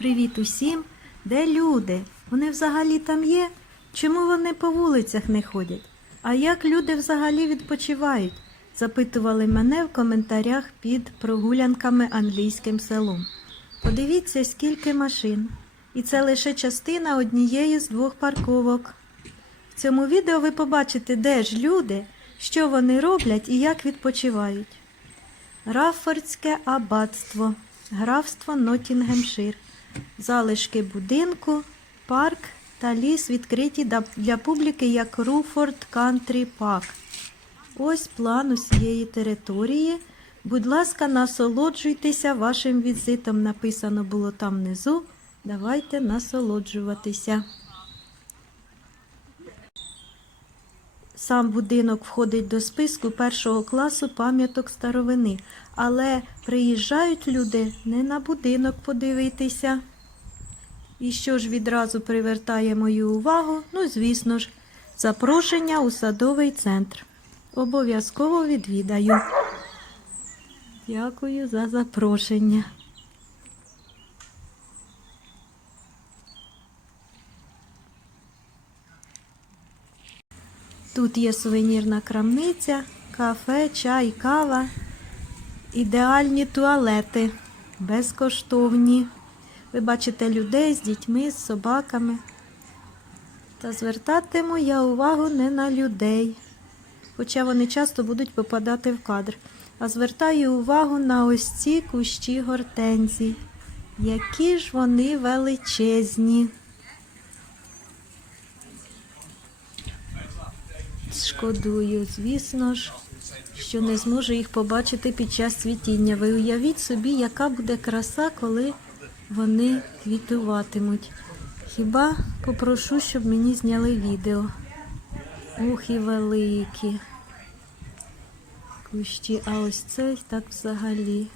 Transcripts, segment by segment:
Привіт усім! Де люди? Вони взагалі там є? Чому вони по вулицях не ходять? А як люди взагалі відпочивають? Запитували мене в коментарях під прогулянками англійським селом. Подивіться, скільки машин. І це лише частина однієї з двох парковок. В цьому відео ви побачите, де ж люди, що вони роблять і як відпочивають. Раффордське аббатство, графство Ноттінгемшир, залишки будинку, парк та ліс відкриті для публіки як Руфорд Кантрі Пак. Ось план усієї території. Будь ласка, насолоджуйтеся вашим візитом. Написано було там внизу. Давайте насолоджуватися. Сам будинок входить до списку першого класу пам'яток старовини, але приїжджають люди не на будинок подивитися. І що ж відразу привертає мою увагу? Ну, звісно ж, запрошення у садовий центр. Обов'язково відвідаю. Дякую за запрошення. Тут є сувенірна крамниця, кафе, чай, кава, ідеальні туалети, безкоштовні. Ви бачите людей з дітьми, з собаками. Та звертатиму я увагу не на людей, хоча вони часто будуть попадати в кадр. А звертаю увагу на ось ці кущі гортензій. Які ж вони величезні. Шкодую, звісно ж, що не зможу їх побачити під час цвітіння. Ви уявіть собі, яка буде краса, коли вони квітуватимуть. Хіба попрошу, щоб мені зняли відео. І великі. Кущі, а ось цей так взагалі.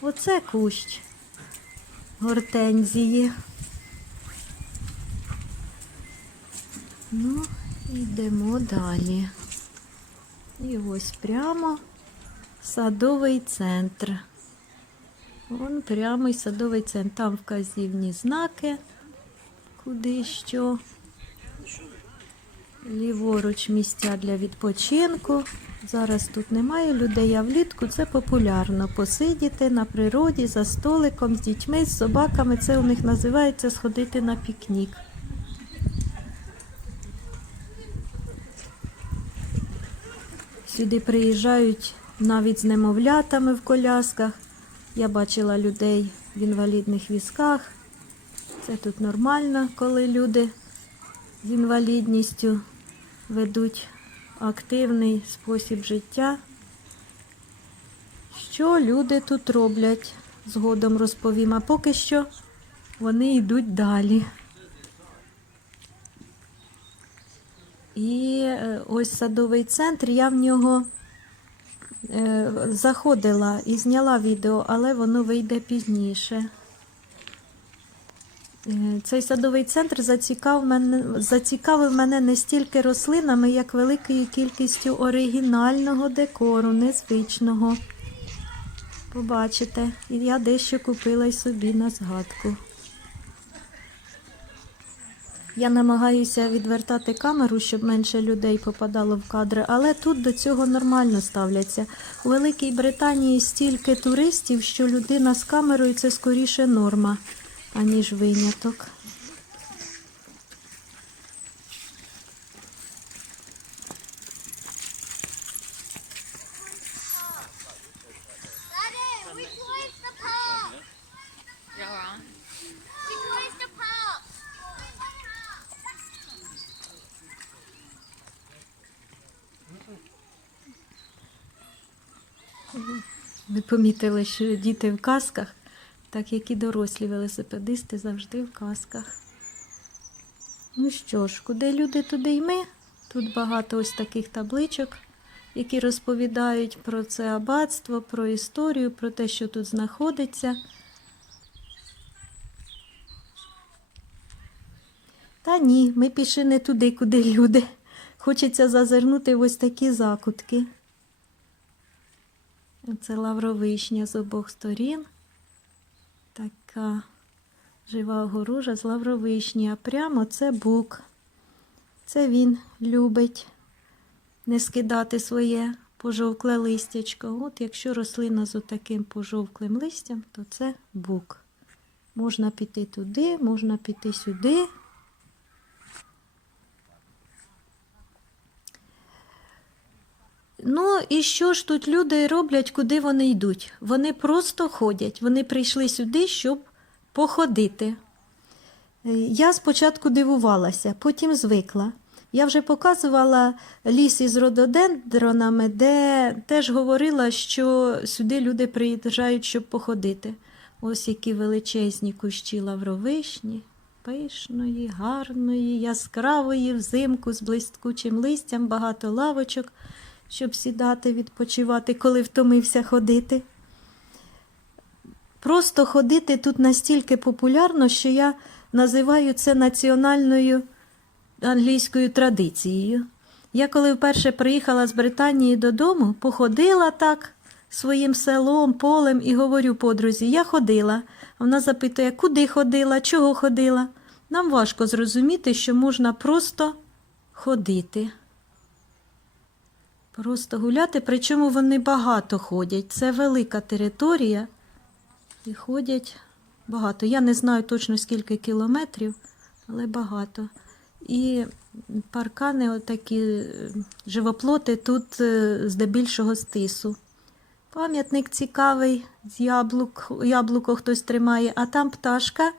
Оце кущ гортензії. Ну, йдемо далі. І ось прямо садовий центр. Вон прямо й садовий центр. Там вказівні знаки, куди що. Ліворуч місця для відпочинку. Зараз тут немає людей, а влітку це популярно. Посидіти на природі за столиком з дітьми, з собаками. Це у них називається сходити на пікнік. Сюди приїжджають навіть з немовлятами в колясках. Я бачила людей в інвалідних візках. Це тут нормально, коли люди з інвалідністю ведуть активний спосіб життя. Що люди тут роблять? Згодом розповім, а поки що вони йдуть далі. І е, ось садовий центр, я в нього е, заходила і зняла відео, але воно вийде пізніше. Е, Цей садовий центр зацікавив мене, зацікавив мене не стільки рослинами, як великою кількістю оригінального декору, незвичного. Побачите, я дещо купила й собі на згадку. Я намагаюся відвертати камеру, щоб менше людей попадало в кадри, але тут до цього нормально ставляться. У Великій Британії стільки туристів, що людина з камерою це скоріше норма, аніж виняток. Ви помітили, що діти в касках, так як і дорослі велосипедисти завжди в касках. Ну що ж, куди люди, туди й ми. Тут багато ось таких табличок, які розповідають про це аббатство, про історію, про те, що тут знаходиться. Та ні, ми пішли не туди, куди люди. Хочеться зазирнути в ось такі закутки. Це лавровишня з обох сторін. Така Жива огорожа з лавровишні, а прямо це бук. Це він любить не скидати своє пожовкле листячко. От якщо рослина з отаким пожовклим листям, то це бук. Можна піти туди, можна піти сюди. Ну і що ж тут люди роблять, куди вони йдуть? Вони просто ходять. Вони прийшли сюди, щоб походити. Е, Я спочатку дивувалася, потім звикла. Я вже показувала ліс із рододендронами, де теж говорила, що сюди люди приїжджають, щоб походити. Ось які величезні кущі лавровишні, пишної, гарної, яскравої взимку з блискучим листям, багато лавочок, щоб сідати, відпочивати, коли втомився ходити. Просто ходити тут настільки популярно, що я називаю це національною англійською традицією. Я коли вперше приїхала з Британії додому, походила так своїм селом, полем і говорю подрузі, я ходила. Вона запитує, куди ходила, чого ходила. Нам важко зрозуміти, що можна просто ходити. Просто гуляти, причому вони багато ходять. Це велика територія. І ходять багато. Я не знаю точно скільки кілометрів, але багато. І паркани, отакі е, живоплоти тут е, здебільшого з тису. Пам'ятник цікавий, з яблук, яблуко хтось тримає, а там пташка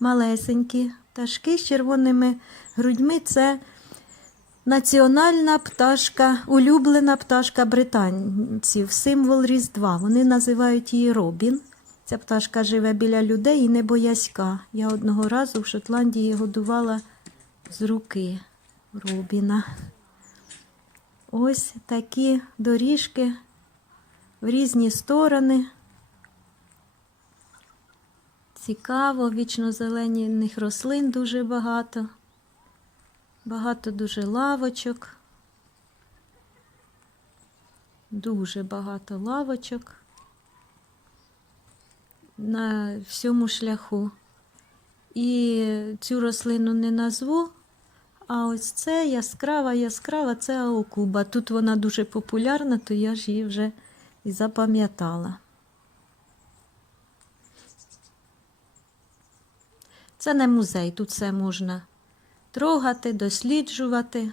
малесенькі. Пташки з червоними грудьми це національна пташка, улюблена пташка британців, символ Різдва. Вони називають її Робін. Ця пташка живе біля людей і не боязька. Я одного разу в Шотландії годувала з руки Робіна. Ось такі доріжки в різні сторони. Цікаво, вічно зелених рослин дуже багато. Багато дуже лавочок. Дуже багато лавочок на всьому шляху. І цю рослину не назву, а ось це яскрава, яскрава, це аокуба. Тут вона дуже популярна, то я ж її вже і запам'ятала. Це не музей, тут все можна трогати, досліджувати.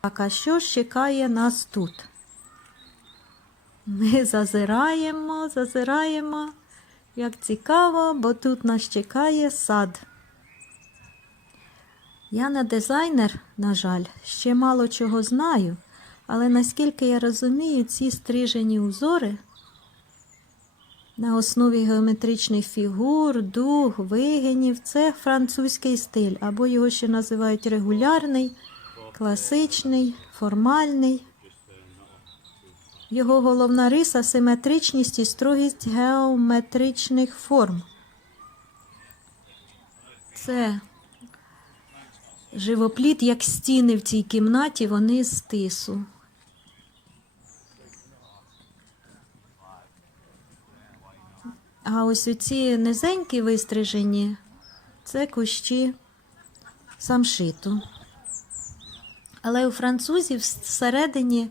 Так, а що ж чекає нас тут? Ми зазираємо, зазираємо. Як цікаво, бо тут нас чекає сад. Я не дизайнер, на жаль, ще мало чого знаю, але наскільки я розумію, ці стрижені узори на основі геометричних фігур, дуг, вигинів це французький стиль, або його ще називають регулярний, класичний, формальний. Його головна риса симетричність і строгість геометричних форм. Це живопліт, як стіни в цій кімнаті, вони з тису. А ось оці низенькі вистрижені це кущі самшиту. Але у французів всередині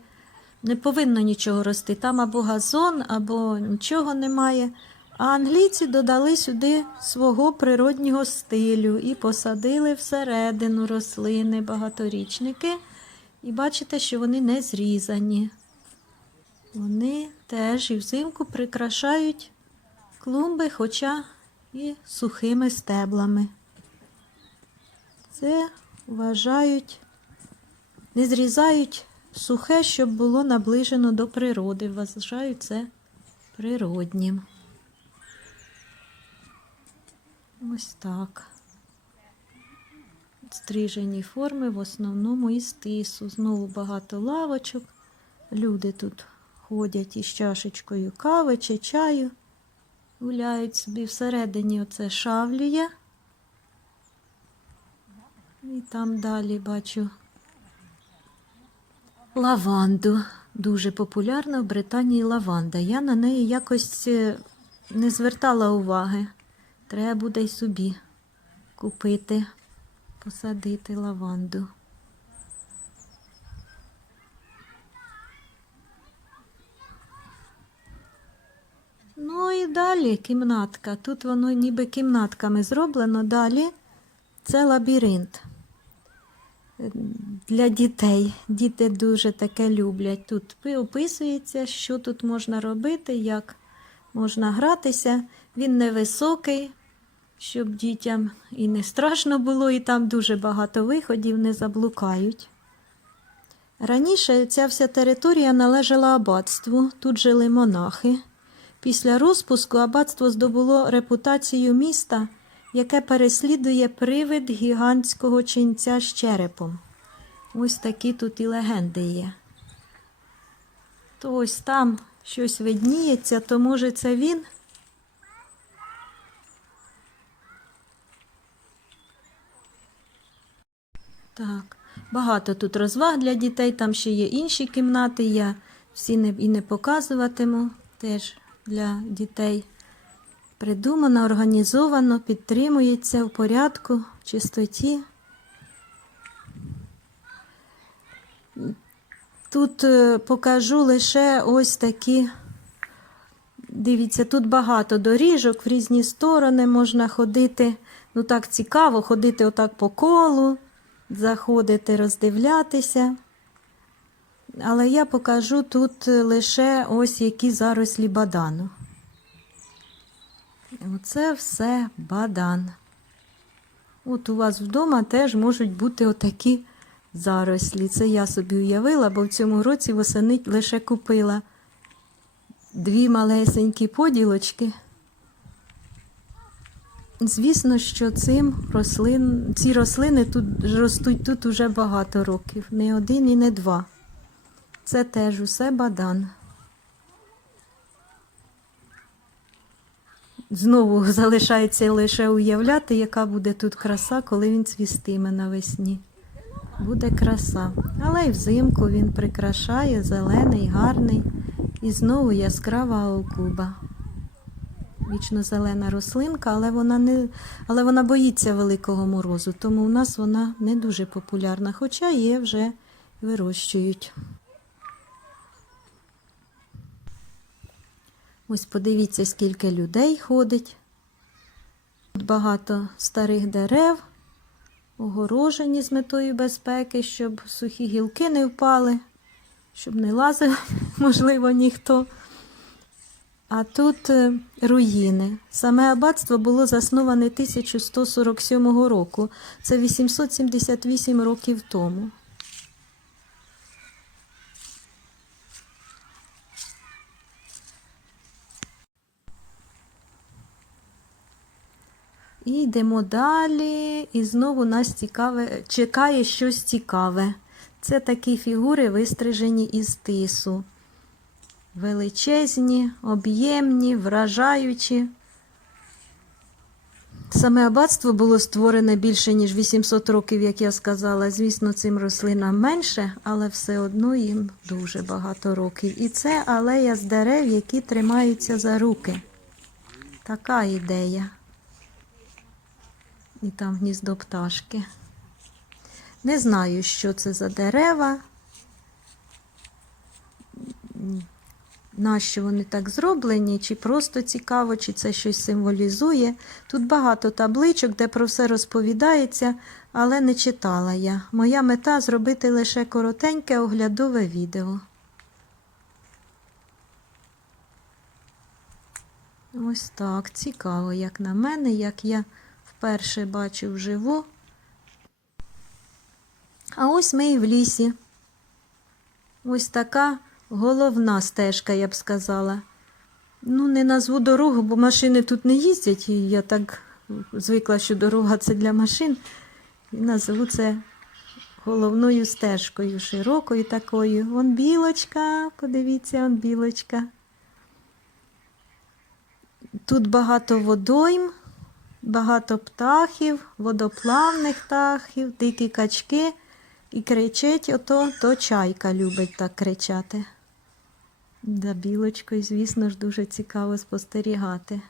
не повинно нічого рости. Там або газон, або нічого немає. А англійці додали сюди свого природнього стилю і посадили всередину рослини, багаторічники. І бачите, що вони не зрізані. Вони теж і взимку прикрашають клумби, хоча і сухими стеблами. Це вважають, не зрізають сухе, щоб було наближено до природи. Вважають це природнім. Ось так. Стрижені форми в основному із тису. Знову багато лавочок. Люди тут ходять із чашечкою кави чи чаю. Гуляють собі всередині оце шавлює. І там далі бачу лаванду. Дуже популярна в Британії лаванда. Я на неї якось е, не звертала уваги. Треба буде й собі купити, посадити лаванду. Ну і далі кімнатка. Тут воно ніби кімнатками зроблено. Далі це лабіринт для дітей. Діти дуже таке люблять. Тут описується, що тут можна робити, як можна гратися. Він невисокий, щоб дітям і не страшно було, і там дуже багато виходів, не заблукають. Раніше ця вся територія належала аббатству, тут жили монахи. Після розпуску аббатство здобуло репутацію міста, яке переслідує привид гігантського ченця з черепом. Ось такі тут і легенди є. То ось там щось видніється, то може це він? Так, багато тут розваг для дітей, там ще є інші кімнати, я всі не, і не показуватиму теж для дітей. Придумано, організовано, підтримується в порядку, в чистоті. Тут е, покажу лише ось такі. Дивіться, тут багато доріжок в різні сторони можна ходити. Ну так цікаво ходити отак по колу, заходити, роздивлятися. Але я покажу тут лише ось які зарослі бадану. Оце все бадан. От у вас вдома теж можуть бути отакі зарослі. Це я собі уявила, бо в цьому році восени лише купила дві малесенькі поділочки. Звісно, що цим рослин, ці рослини тут ростуть тут уже багато років, не один і не два. Це теж усе бадан. Знову залишається лише уявляти, яка буде тут краса, коли він цвістиме навесні. Буде краса. Але й взимку він прикрашає, зелений, гарний. І знову яскрава аукуба. Вічно зелена рослинка, але вона не але вона боїться великого морозу, тому у нас вона не дуже популярна, хоча є вже вирощують. Ось подивіться, скільки людей ходить. Тут багато старих дерев, огорожені з метою безпеки, щоб сухі гілки не впали, щоб не лазив, можливо, ніхто. А тут е, руїни. Саме аббатство було засноване 1147 року. Це 878 років тому. Йдемо далі, і знову нас цікаве, чекає щось цікаве. Це такі фігури, вистрижені із тису. Величезні, об'ємні, вражаючі. Саме аббатство було створене більше, ніж 800 років, як я сказала. Звісно, цим рослинам менше, але все одно їм дуже багато років. І це алея з дерев, які тримаються за руки. Така ідея. І там гніздо пташки. Не знаю, що це за дерева. Нащо вони так зроблені, чи просто цікаво, чи це щось символізує. Тут багато табличок, де про все розповідається, але не читала я. Моя мета зробити лише коротеньке оглядове відео. Ось так, цікаво, як на мене, як я вперше бачу вживу. А ось ми і в лісі. Ось така головна стежка, я б сказала. Ну, не назву дорогу, бо машини тут не їздять, і я так звикла, що дорога це для машин. І назву це головною стежкою, широкою такою. Вон білочка, подивіться, вон білочка. Тут багато водойм, багато птахів, водоплавних птахів, дикі качки. І кричить ото, то чайка любить так кричати. За білочкою, звісно ж, дуже цікаво спостерігати.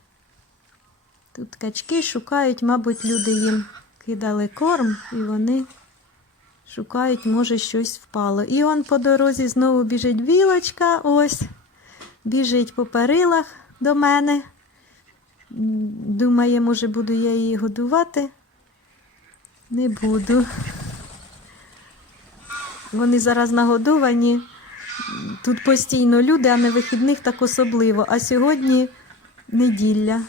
Тут качки шукають, мабуть, люди їм кидали корм, і вони шукають, може, щось впало. І он по дорозі знову біжить білочка, ось, біжить по перилах до мене. Думає, може, буду я її годувати. Не буду. Вони зараз нагодовані. Тут постійно люди, а на вихідних так особливо. А сьогодні неділя.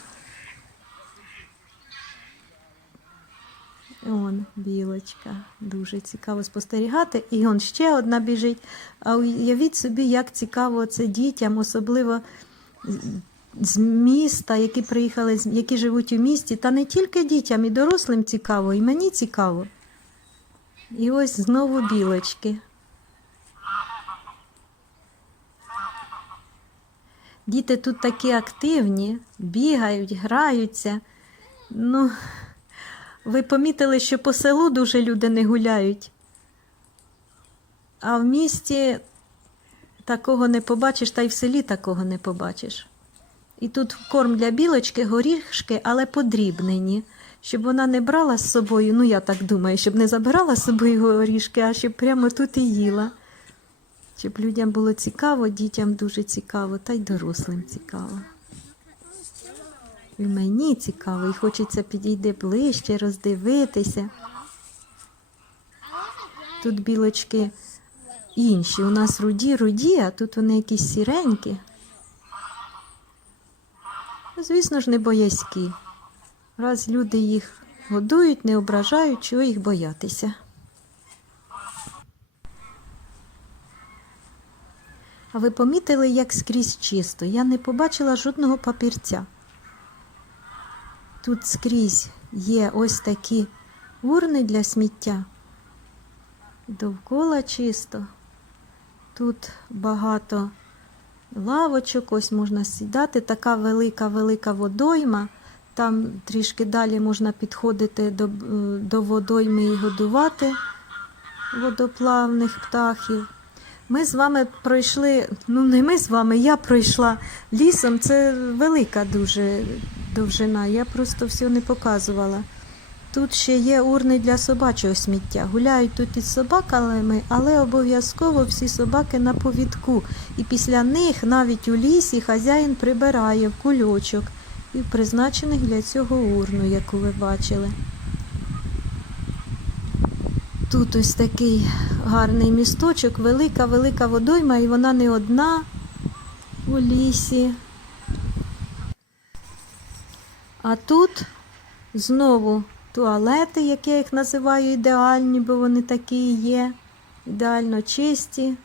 Он білочка. Дуже цікаво спостерігати. І он ще одна біжить. А уявіть собі, як цікаво це дітям, особливо з- міста, які приїхали, які живуть у місті. Та не тільки дітям, і дорослим цікаво, і мені цікаво. І ось знову білочки. Діти тут такі активні, бігають, граються. Ну, ви помітили, що по селу дуже люди не гуляють. А в місті такого не побачиш, та й в селі такого не побачиш. І тут корм для білочки, горішки, але подрібнені, щоб вона не брала з собою, ну я так думаю, щоб не забирала з собою горішки, а щоб прямо тут і їла. Щоб людям було цікаво, дітям дуже цікаво, та й дорослим цікаво. І мені цікаво, і хочеться підійти ближче, роздивитися. Тут білочки інші. У нас руді, руді, а тут вони якісь сіренькі. Звісно ж, не боязькі. Раз люди їх годують, не ображають, чого їх боятися. А ви помітили, як скрізь чисто? Я не побачила жодного папірця. Тут скрізь є ось такі урни для сміття. Довкола чисто. Тут багато лавочок, ось можна сідати. Така велика-велика водойма. Там трішки далі можна підходити до, е, до водойми і годувати водоплавних птахів. Ми з вами пройшли, ну не ми з вами, я пройшла лісом. Це велика дуже довжина. Я просто все не показувала. Тут ще є урни для собачого сміття. Гуляють тут із собаками, але обов'язково всі собаки на повідку. І після них навіть у лісі хазяїн прибирає в кульочок і призначених для цього урну, яку ви бачили. Тут ось такий гарний місточок, велика, велика водойма, і вона не одна у лісі. А тут знову туалети, які я їх називаю ідеальні, бо вони такі і є. Ідеально чисті,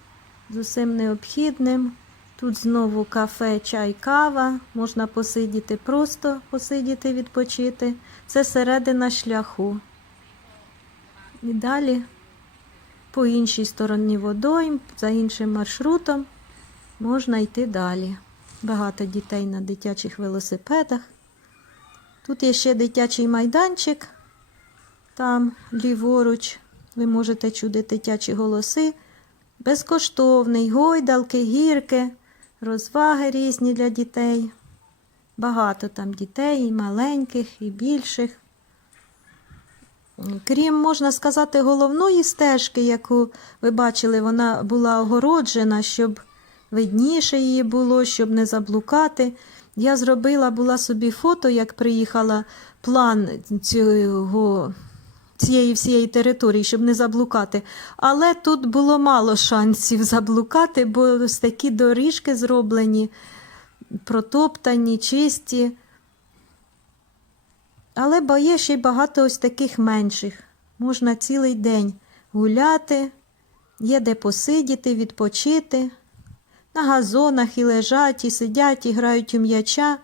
з усім необхідним. Тут знову кафе, чай, кава. Можна посидіти, просто посидіти, відпочити. Це середина шляху. І далі по іншій стороні водойм, за іншим маршрутом можна йти далі. Багато дітей на дитячих велосипедах. Тут є ще дитячий майданчик, там ліворуч. Ви можете чути дитячі голоси. Безкоштовний, гойдалки, гірки, розваги різні для дітей. Багато там дітей, і маленьких, і більших. Крім, можна сказати, головної стежки, яку ви бачили, вона була огороджена, щоб видніше її було, щоб не заблукати. Я зробила була собі фото, як приїхала план цього, цієї всієї території, щоб не заблукати. Але тут було мало шансів заблукати, бо ось такі доріжки зроблені, протоптані, чисті. Але є ще й багато ось таких менших. Можна цілий день гуляти, є де посидіти, відпочити. На газонах і лежать, і сидять, і грають у м'яча.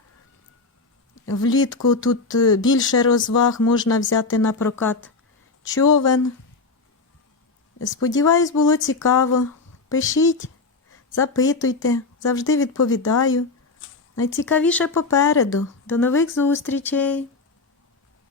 Влітку тут е, більше розваг можна взяти на прокат човен. Сподіваюсь, було цікаво. Пишіть, запитуйте, завжди відповідаю. Найцікавіше попереду. До нових зустрічей!